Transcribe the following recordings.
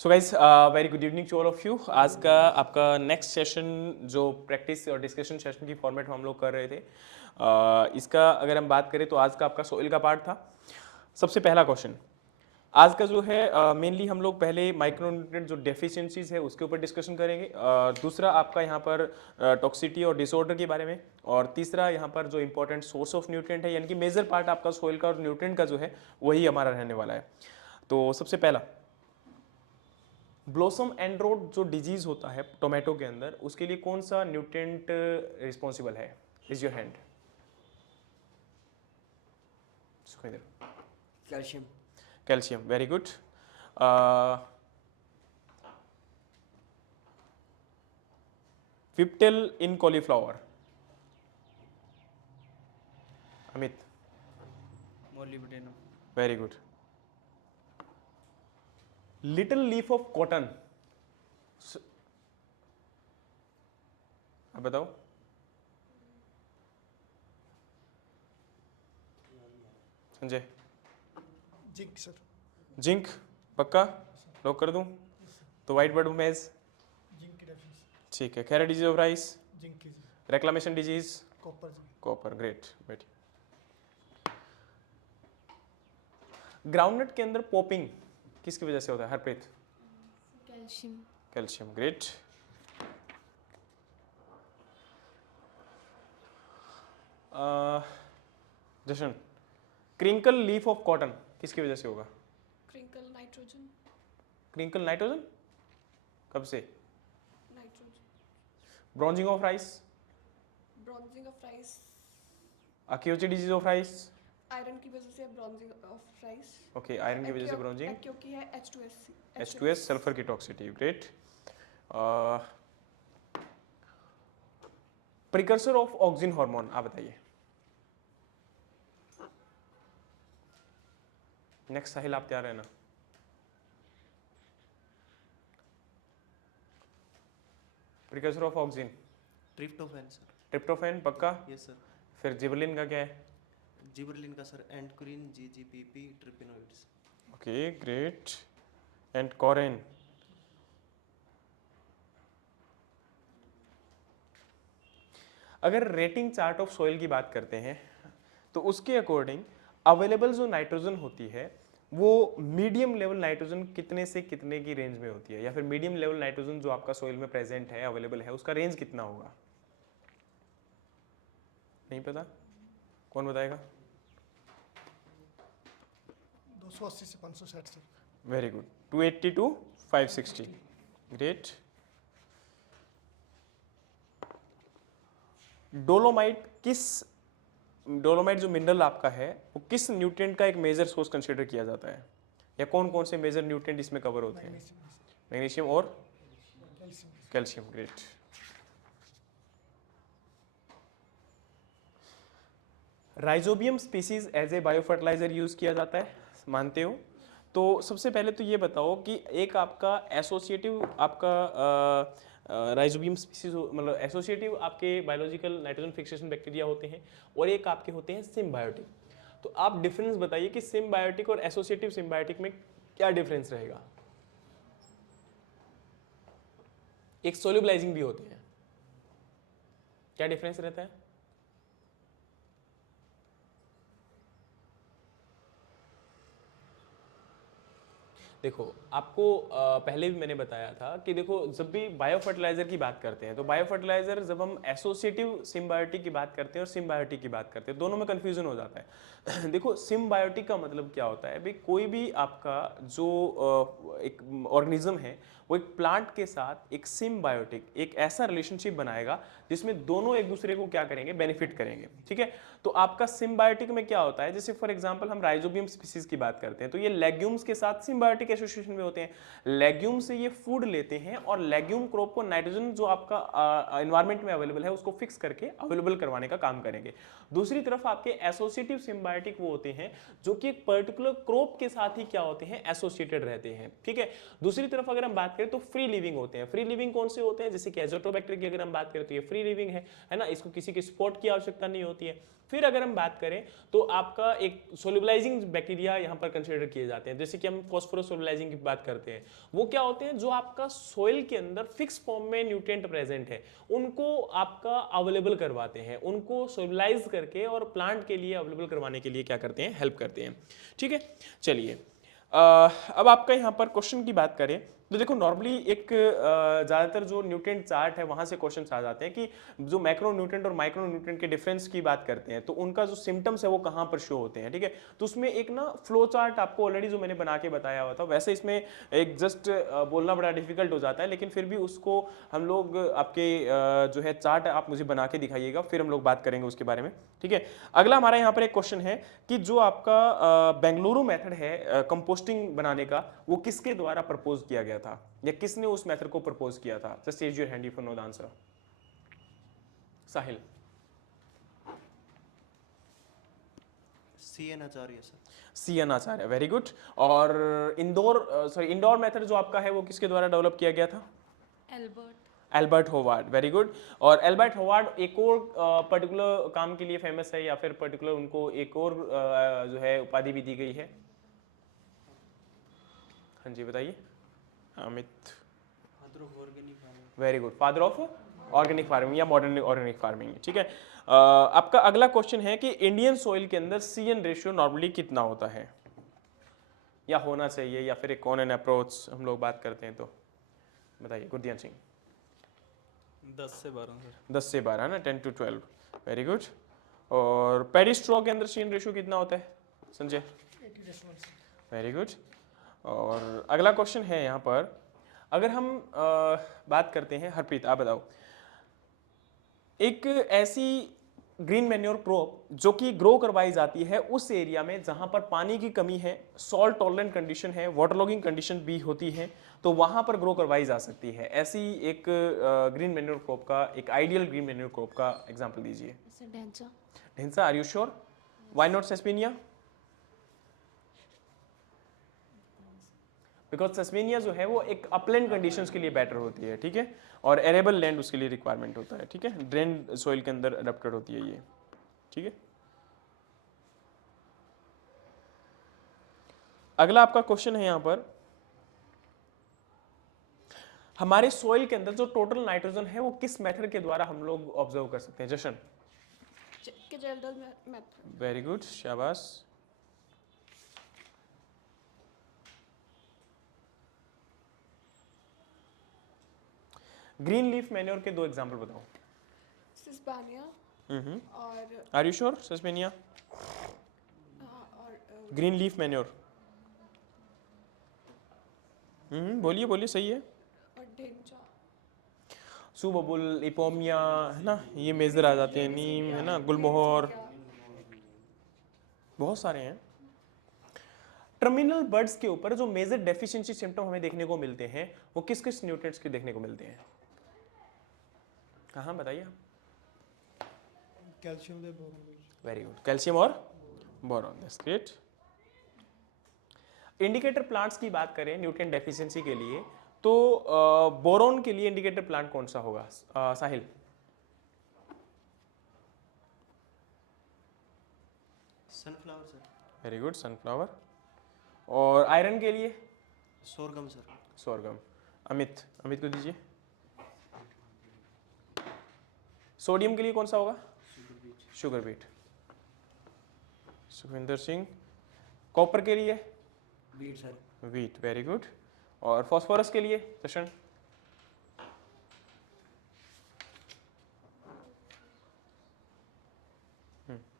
So guys, very good evening to all of you. आज का आपका नेक्स्ट सेशन जो प्रैक्टिस और डिस्कशन सेशन की फॉर्मेट हम लोग कर रहे थे, इसका अगर हम बात करें तो आज का आपका सोइल का पार्ट था। सबसे पहला क्वेश्चन आज का जो है, मेनली हम लोग पहले माइक्रोन्यूट्रिएंट जो डेफिशिएंसीज है उसके ऊपर डिस्कशन करेंगे। दूसरा आपका यहाँ पर टॉक्सिटी और डिसऑर्डर के बारे में, और तीसरा यहाँ पर जो इंपॉर्टेंट सोर्स ऑफ न्यूट्रिएंट है, यानी कि मेजर पार्ट आपका सोइल का और न्यूट्रिएंट का जो है वही हमारा रहने वाला है। तो सबसे पहला, ब्लॉसम एंड रोट जो डिजीज होता है टोमेटो के अंदर, उसके लिए कौन सा न्यूट्रिएंट रिस्पॉन्सिबल है? Is your hand. Calcium. Calcium, very good. Whiptail in cauliflower, Amit. Molybdenum. Very good. Little leaf of cotton, आप बताओ। संजय। Zinc sir. जिंक, पक्का लॉक कर दूं? तो वाइट बर्ड मेज, जिंक की डेफिनेशन। ठीक है। Khaira disease of rice, zinc की। रेक्लामेशन डिजीज, कॉपर जी। Copper, great. बैठिए। ग्राउंडनट के अंदर पॉपिंग किसकी वजह से होता है? Harpreet. Calcium. Calcium, great. Jashan, crinkle leaf of cotton किसकी वजह से होगा? Crinkle nitrogen. क्रिंकल नाइट्रोजन, कब से? Nitrogen. Bronzing of rice, bronzing of rice. Akiochi disease of rice, iron की वजह से bronzing of rice. Okay, iron की वजह से ब्रॉन्जिंग। क्योंकि है H2S। H2S, सल्फर की toxicity, great. Precursor of auxin hormone, आप बताइए। नेक्स्ट साहिल, आप तैयार रहना। Precursor of auxin, tryptophan sir. Tryptophan, पक्का। Yes sir. फिर जिबरलिन का क्या है? जिबरलिन का सर एंडक्रिन GGPP terpenoids. Okay, great. And कोरेन, अगर रेटिंग चार्ट ऑफ सॉइल की बात करते हैं तो उसके अकॉर्डिंग अवेलेबल जो नाइट्रोजन होती है वो मीडियम लेवल नाइट्रोजन कितने से कितने की रेंज में होती है, या फिर मीडियम लेवल नाइट्रोजन जो आपका सॉइल में प्रेजेंट है, अवेलेबल है, उसका रेंज कितना होगा? नहीं पता? कौन बताएगा? 280 से 560 sir. Very good. 280 to 560, great. Dolomite जो मिनरल आपका है वो किस न्यूट्रिएंट का एक मेजर सोर्स कंसीडर किया जाता है, या कौन कौन से मेजर न्यूट्रिएंट इसमें कवर होते हैं? मैग्नीशियम और calcium. Calcium, great. Rhizobium species as a biofertilizer use किया जाता है, मानते हो? तो सबसे पहले तो ये बताओ कि एक आपका एसोसिएटिव आपका राइजोबियम स्पीसीज, मतलब एसोसिएटिव आपके बायोलॉजिकल नाइट्रोजन फिक्सेशन बैक्टीरिया होते हैं, और एक आपके होते हैं सिम्बायोटिक। तो आप डिफरेंस बताइए कि सिम्बायोटिक और एसोसिएटिव सिम्बायोटिक में क्या डिफरेंस रहेगा? एक सोल्यूबलाइजिंग भी होते हैं, क्या डिफरेंस रहता है? देखो, आपको पहले भी मैंने बताया था कि देखो, जब भी बायो फर्टिलाइजर की बात करते हैं तो बायो फर्टिलाइजर जब हम एसोसिएटिव सिम्बायोटिक की बात करते हैं और सिम्बायोटिक की बात करते हैं, दोनों में कंफ्यूजन हो जाता है। देखो, सिम्बायोटिक का मतलब क्या होता है भाई? कोई भी आपका जो एक ऑर्गेनिज्म है वो एक प्लांट के साथ एक सिम्बायोटिक, एक ऐसा रिलेशनशिप बनाएगा जिसमें दोनों एक दूसरे को क्या करेंगे? बेनिफिट करेंगे, ठीक है? तो आपका सिम्बायोटिक में क्या होता है? जैसे फॉर एग्जांपल हम राइजोबियम स्पीसीज की बात करते हैं तो ये लेग्यूम्स के साथ सिम्बायोटिक एसोसिएशन में होते हैं। लेग्यूम से ये फूड लेते हैं और लेग्यूम क्रॉप को नाइट्रोजन जो आपका एनवायरमेंट में अवेलेबल है उसको फिक्स करके अवेलेबल करवाने का काम करेंगे। दूसरी तरफ आपके एसोसिएटिव सिम्बायोटिक वो होते हैं जो कि एक पर्टिकुलर क्रॉप के साथ ही क्या होते हैं? एसोसिएटेड रहते हैं, ठीक है? दूसरी तरफ अगर हम बात करें तो फ्री लिविंग होते हैं। फ्री लिविंग कौन से होते हैं? जैसे कि एजोटोबैक्टर की अगर हम बात करें तो ये फ्री लिविंग है ना, इसको किसी के सपोर्ट की आवश्यकता नहीं होती है। फिर अगर हम बात करें तो आपका एक सोल्युबलाइजिंग बैक्टीरिया यहाँ पर कंसिडर किए जाते हैं, जैसे कि हम फॉस्फोरोसोल्युबलाइजिंग की बात करते हैं। वो क्या होते हैं? जो आपका सोइल के अंदर फिक्स फॉर्म में न्यूट्रिएंट प्रेजेंट है उनको आपका अवेलेबल करवाते हैं, उनको सोल्युबलाइज करके और प्लांट के लिए अवेलेबल करवाने के लिए क्या करते हैं? हेल्प करते हैं। ठीक है, चलिए अब आपका यहाँ पर क्वेश्चन की बात करें तो देखो नॉर्मली एक ज़्यादातर जो न्यूट्रिएंट चार्ट है वहाँ से क्वेश्चंस आ जाते हैं कि जो मैक्रो न्यूट्रिएंट और माइक्रो न्यूट्रिएंट के डिफरेंस की बात करते हैं तो उनका जो सिम्टम्स है वो कहाँ पर शो होते हैं। ठीक है, तो उसमें एक ना फ्लो चार्ट आपको ऑलरेडी जो मैंने बना के बताया हुआ था, वैसे इसमें एक जस्ट बोलना बड़ा डिफिकल्ट हो जाता है, लेकिन फिर भी उसको हम लोग आपके जो है चार्ट आप मुझे बना के दिखाइएगा, फिर हम लोग बात करेंगे उसके बारे में। ठीक है, अगला हमारा यहाँ पर एक क्वेश्चन है कि जो आपका बेंगलुरु मेथड है कंपोस्टिंग बनाने का, वो किसके द्वारा प्रपोज किया गया था या किसने उस मेथड को प्रपोज किया था? Just raise your hand if you know the answer. Sahil. CN Acharya sir. CN Acharya, very good. और इंडोर मेथड जो आपका है वो किसके द्वारा डेवलप किया गया था? Albert Howard, very good. और एल्बर्ट होवार्ड एक और पर्टिकुलर काम के लिए फेमस है या फिर पर्टिकुलर उनको एक और जो है उपाधि भी दी गई है? हाँ जी बताइए Amit. Father of organic farming. Very good, father of organic farming या मॉडर्न ऑर्गेनिक फार्मिंग। ठीक है, आपका अगला क्वेश्चन है कि इंडियन सॉइल के अंदर CN रेशियो नॉर्मली कितना होता है या होना चाहिए, या फिर एक ऑन एन अप्रोच हम लोग बात करते हैं तो बताइए गुरदियान सिंह। 10 से 12 सर। 10 से 12 ना, 10 to 12, वेरी गुड। और पैडी स्ट्रॉ के अंदर CN रेशियो कितना होता है संजय? 80:1 सर। Very good. और अगला क्वेश्चन है यहाँ पर, अगर हम बात करते हैं, हरप्रीत आप बताओ, एक ऐसी ग्रीन मैन्योर क्रॉप जो कि ग्रो करवाई जाती है उस एरिया में जहां पर पानी की कमी है, सॉल्ट टॉलरेंट कंडीशन है, वाटर लॉगिंग कंडीशन भी होती है, तो वहां पर ग्रो करवाई जा सकती है, ऐसी एक ग्रीन मैन्योर क्रॉप का, एक आइडियल ग्रीन मैन्योर क्रॉप का एग्जांपल दीजिए। Dhaincha, are you sure? Why not sesbania? Because sesbania जो है वो एक अपलैंड कंडीशंस के लिए बेटर होती है। ठीक है, और एरेबल लैंड उसके लिए रिक्वायरमेंट होता है। ठीक है, ड्रेन सॉइल के अंदर अडेप्टेड होती है ये। ठीक है, अगला आपका क्वेश्चन है यहाँ पर, हमारे सॉइल के अंदर जो टोटल नाइट्रोजन है वो किस मेथड के द्वारा हम लोग ऑब्जर्व कर सकते हैं? जशन। Kejeldal method. वेरी गुड, शाबाश। ग्रीन लीफ मैन्योर के 2 एग्जांपल बताओ। Sisbania और आर यू श्योर? सेस्पेनिया, और ग्रीन लीफ मैन्योर। बोलिए बोलिए, सही है। ढेंचा। सुबबुल, इपोमिया, है ना, ये मेजर आ जाते हैं, नीम है ना, गुलमोहर, बहुत सारे हैं। टर्मिनल बर्ड्स के ऊपर जो मेजर डेफिशिएंसी सिम्टम हमें देखने को मिलते हैं वो किस किस न्यूट्रिएंट्स के देखने को मिलते हैं? कहाँ बताइए आप। कैल्शियम दे बोरोन। वेरी गुड, कैल्शियम और boron, that's great. Indicator plants की बात करें न्यूट्रिएंट डेफिशिएंसी के लिए तो बोरॉन के लिए इंडिकेटर प्लांट कौन सा होगा? Sahil. Sunflower sir. Very good, sunflower. और आयरन के लिए? Sorghum sir. Sorghum. Amit, Amit को दीजिए। सोडियम के लिए कौन सा होगा? Sugar beet. Sukhvinder Singh. Copper के लिए? Beet sir. Wheat, very good. और फॉस्फोरस के लिए? Jashan.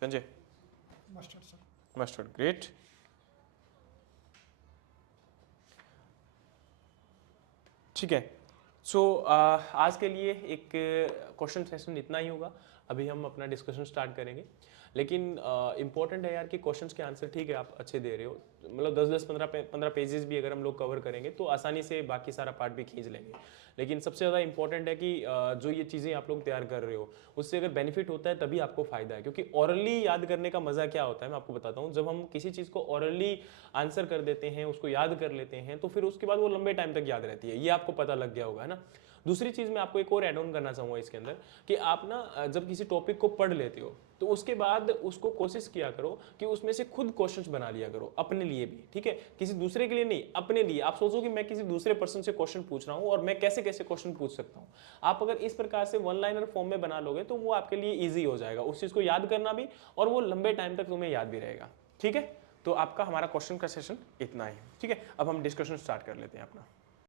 Sanjay. Mustard sir. Mustard, great. ठीक है, सो आज के लिए एक क्वेश्चन सेशन इतना ही होगा। अभी हम अपना डिस्कशन स्टार्ट करेंगे। लेकिन इंपॉर्टेंट है यार कि क्वेश्चंस के आंसर ठीक है आप अच्छे दे रहे हो, मतलब 10-10 15 पेजेस भी अगर हम लोग कवर करेंगे तो आसानी से बाकी सारा पार्ट भी खींच लेंगे। लेकिन सबसे ज़्यादा इंपॉर्टेंट है कि जो ये चीज़ें आप लोग तैयार कर रहे हो उससे अगर बेनिफिट होता है तभी आपको फायदा है, क्योंकि ऑरली याद करने का मज़ा क्या होता है मैं आपको बताता हूँ। जब हम किसी चीज़ को ऑरली आंसर कर देते हैं, उसको याद कर लेते हैं, तो फिर उसके बाद वो लंबे टाइम तक याद रहती है, ये आपको पता लग गया होगा, है ना। दूसरी चीज़ मैं आपको एक और ऐड ऑन करना चाहूँगा इसके अंदर कि आप ना जब किसी टॉपिक को पढ़ लेते हो तो उसके बाद उसको कोशिश किया करो कि उसमें से खुद क्वेश्चंस बना लिया करो अपने लिए भी, ठीक है, किसी दूसरे के लिए नहीं, अपने लिए। आप सोचो कि मैं किसी दूसरे पर्सन से क्वेश्चन पूछ रहा हूँ और मैं कैसे कैसे क्वेश्चन पूछ सकता हूँ। आप अगर इस प्रकार से वन लाइनर फॉर्म में बना लोगे तो वो आपके लिए ईजी हो जाएगा उस चीज़ को याद करना भी, और वो लंबे टाइम तक तुम्हें याद भी रहेगा, ठीक है। तो आपका हमारा क्वेश्चन का सेशन इतना ही, ठीक है। अब हम डिस्कशन स्टार्ट कर लेते हैं अपना।